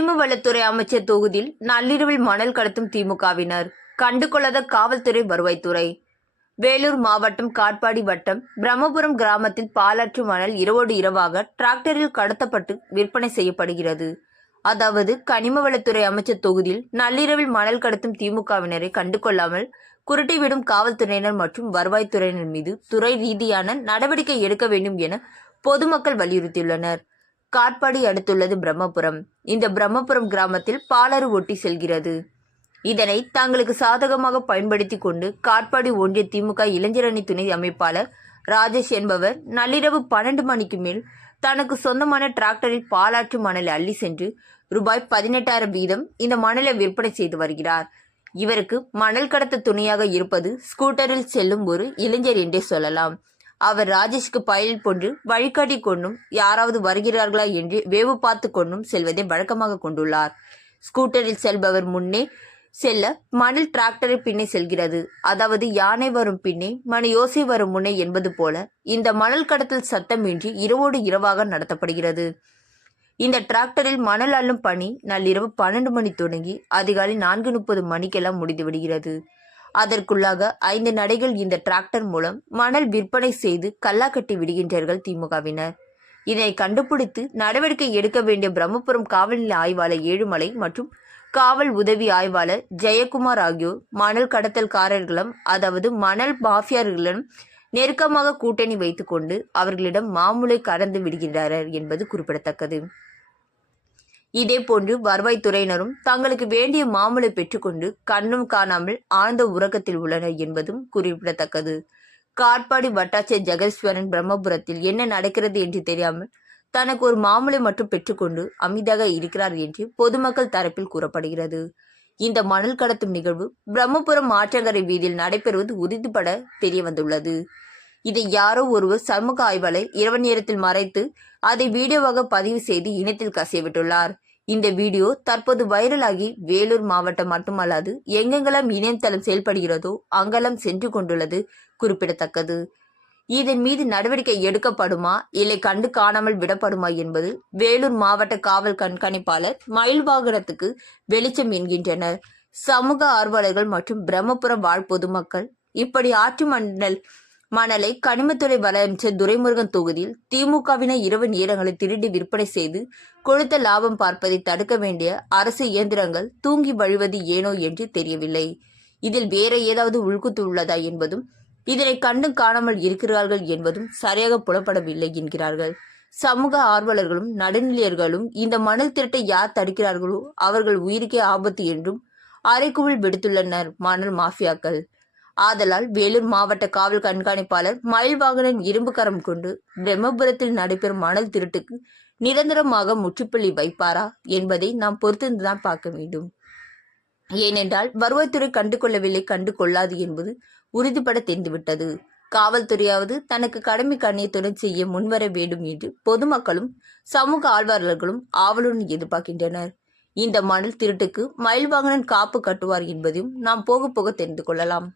வளத்துறை அமைச்சர் தொகுதியில் நள்ளிரவில் மணல் கடத்தும் திமுகவினர் கண்டுகொள்ளாத காவல்துறை வருவாய்த்துறை. வேலூர் மாவட்டம் காட்பாடி வட்டம் பிரம்மபுரம் கிராமத்தில் பாலாற்று மணல் இரவோடு இரவாக டிராக்டரில் கடத்தப்பட்டு விற்பனை செய்யப்படுகிறது. அதாவது கனிம வளத்துறை அமைச்சர் தொகுதியில் நள்ளிரவில் மணல் கடத்தும் திமுகவினரை கண்டுகொள்ளாமல் குருட்டிவிடும் காவல்துறையினர் மற்றும் வருவாய்த்துறையினர் மீது துறை ரீதியான நடவடிக்கை எடுக்க வேண்டும் என பொதுமக்கள் வலியுறுத்தியுள்ளனர். காட்பாடி அடுத்துள்ளது பிரம்மபுரம். இந்த பிரம்மபுரம் கிராமத்தில் பாலாறு ஒட்டி செல்கிறது. இதனை தங்களுக்கு சாதகமாக பயன்படுத்தி கொண்டு காட்பாடி ஒன்றிய திமுக இளைஞரணி துணை அமைப்பாளர் ராஜேஷ் என்பவர் நள்ளிரவு பன்னெண்டு மணிக்கு மேல் தனக்கு சொந்தமான டிராக்டரில் பாலாற்று மணலை அள்ளி சென்று ரூபாய் பதினெட்டாயிரம் வீதம் இந்த மணலை விற்பனை செய்து வருகிறார். இவருக்கு மணல் கடத்த துணையாக இருப்பது ஸ்கூட்டரில் செல்லும் ஒரு இளைஞர் என்றே சொல்லலாம். அவர் ராஜேஷ்க்கு பயில் போன்று வழிகாட்டி கொண்டும் யாராவது வருகிறார்களா என்று வேவு பார்த்து கொண்டும் செல்வதை வழக்கமாக கொண்டுள்ளார். ஸ்கூட்டரில் செல்பவர் முன்னே செல்ல மணல் டிராக்டரை பின்னே செல்கிறது. அதாவது யானை வரும் பின்னே மன யோசை வரும் முன்னே என்பது போல இந்த மணல் கடத்தல் சத்தமின்றி இரவோடு இரவாக நடத்தப்படுகிறது. இந்த டிராக்டரில் மணல் அள்ளும் பணி நள்ளிரவு பன்னெண்டு மணி தொடங்கி அதிகாலை நான்கு முப்பது மணிக்கெல்லாம் முடிந்து விடுகிறது. அதற்குள்ளாக ஐந்து நடைகள் இந்த டிராக்டர் மூலம் மணல் விற்பனை செய்து கல்லாக்கட்டி விடுகின்றார்கள் திமுகவினர். இதனை கண்டுபிடித்து நடவடிக்கை எடுக்க வேண்டிய பிரம்மபுரம் காவல்நிலை ஆய்வாளர் ஏழுமலை மற்றும் காவல் உதவி ஆய்வாளர் ஜெயக்குமார் ஆகியோர் மணல் கடத்தல்காரர்களும் அதாவது மணல் மாஃபியார்களிடம் நெருக்கமாக கூட்டணி வைத்துக்கொண்டு அவர்களிடம் மாமூலை கடந்து விடுகின்றனர் என்பது குறிப்பிடத்தக்கது. இதேபோன்று வருவாய்த்துறையினரும் தங்களுக்கு வேண்டிய மாமூலை பெற்றுக்கொண்டு கண்ணும் காணாமல் ஆழ்ந்த உறக்கத்தில் உள்ளனர் என்பதும் குறிப்பிடத்தக்கது. காட்பாடி வட்டாட்சியர் ஜெகதீஸ்வரன் பிரம்மபுரத்தில் என்ன நடக்கிறது என்று தெரியாமல் தனக்கு ஒரு மாமூலை மட்டும் பெற்றுக்கொண்டு அமைதியாக இருக்கிறார் என்று பொதுமக்கள் தரப்பில் கூறப்படுகிறது. இந்த மணல் கடத்தும் நிகழ்வு பிரம்மபுரம் ஆற்றங்கரை வீதியில் நடைபெறுவது உறுதிப்பட தெரிய வந்துள்ளது இதை யாரோ ஒருவர் சமூக ஆய்வாளர் இரவு நேரத்தில் மறைத்து அதை வீடியோவாக பதிவு செய்து இணையத்தில் கசியவிட்டுள்ளார். இந்த வீடியோ தற்போது வைரலாகி வேலூர் மாவட்டம் மட்டுமல்லாது எங்கெங்கெல்லாம் இணையதளம் செயல்படுகிறதோ அங்கெல்லாம் சென்று கொண்டுள்ளது குறிப்பிடத்தக்கது. இதன் மீது நடவடிக்கை எடுக்கப்படுமா இல்லை கண்டு காணாமல் விடப்படுமா என்பது வேலூர் மாவட்ட காவல் கண்காணிப்பாளர் மயில் வாகனத்துக்கு வெளிச்சம் என்கின்றனர். சமூக ஆர்வலர்கள் மற்றும் பிரம்மபுரம் வாழ் பொதுமக்கள் இப்படி ஆற்று மண்டல் மணலை கனிமத்துறை வலையமைச்சர் துரைமுருகன் தொகுதியில் திமுகவினர் இரவு நேரங்களை திருடி விற்பனை செய்து கொடுத்த லாபம் பார்ப்பதை தடுக்க வேண்டிய அரசு இயந்திரங்கள் தூங்கி வழிவது ஏனோ என்று தெரியவில்லை. இதில் வேற ஏதாவது உள்குத்து உள்ளதா என்பதும் இதனை கண்டு காணாமல் இருக்கிறார்கள் என்பதும் சரியாக புலப்படவில்லை என்கிறார்கள். சமூக ஆர்வலர்களும் நடுநிலையர்களும் இந்த மணல் திருட்டை யார் தடுக்கிறார்களோ அவர்கள் உயிருக்கே ஆபத்து என்றும் அறைக்குள் விடுத்துள்ளனர் மணல் மாஃபியாக்கள். ஆதலால் வேலூர் மாவட்ட காவல் கண்காணிப்பாளர் மயில்வாகனன் இரும்பு கரம் கொண்டு பிரம்மபுரத்தில் நடைபெறும் மணல் திருட்டுக்கு நிரந்தரமாக முற்றுப்புள்ளி வைப்பாரா என்பதை நாம் பொறுத்திருந்துதான் பார்க்க வேண்டும். ஏனென்றால் வருவாய்த்துறை கண்டு கொள்ளவில்லை கண்டு கொள்ளாது என்பது உறுதிப்பட தெரிந்துவிட்டது. காவல்துறையாவது தனக்கு கடமை கண்ணியத்துடன் செய்ய முன்வர வேண்டும் என்று பொதுமக்களும் சமூக ஆழ்வாளர்களும் ஆவலுடன் எதிர்பார்க்கின்றனர். இந்த மணல் திருட்டுக்கு மயில்வாகனன் காப்பு கட்டுவார் என்பதையும் நாம் போக போக தெரிந்து கொள்ளலாம்.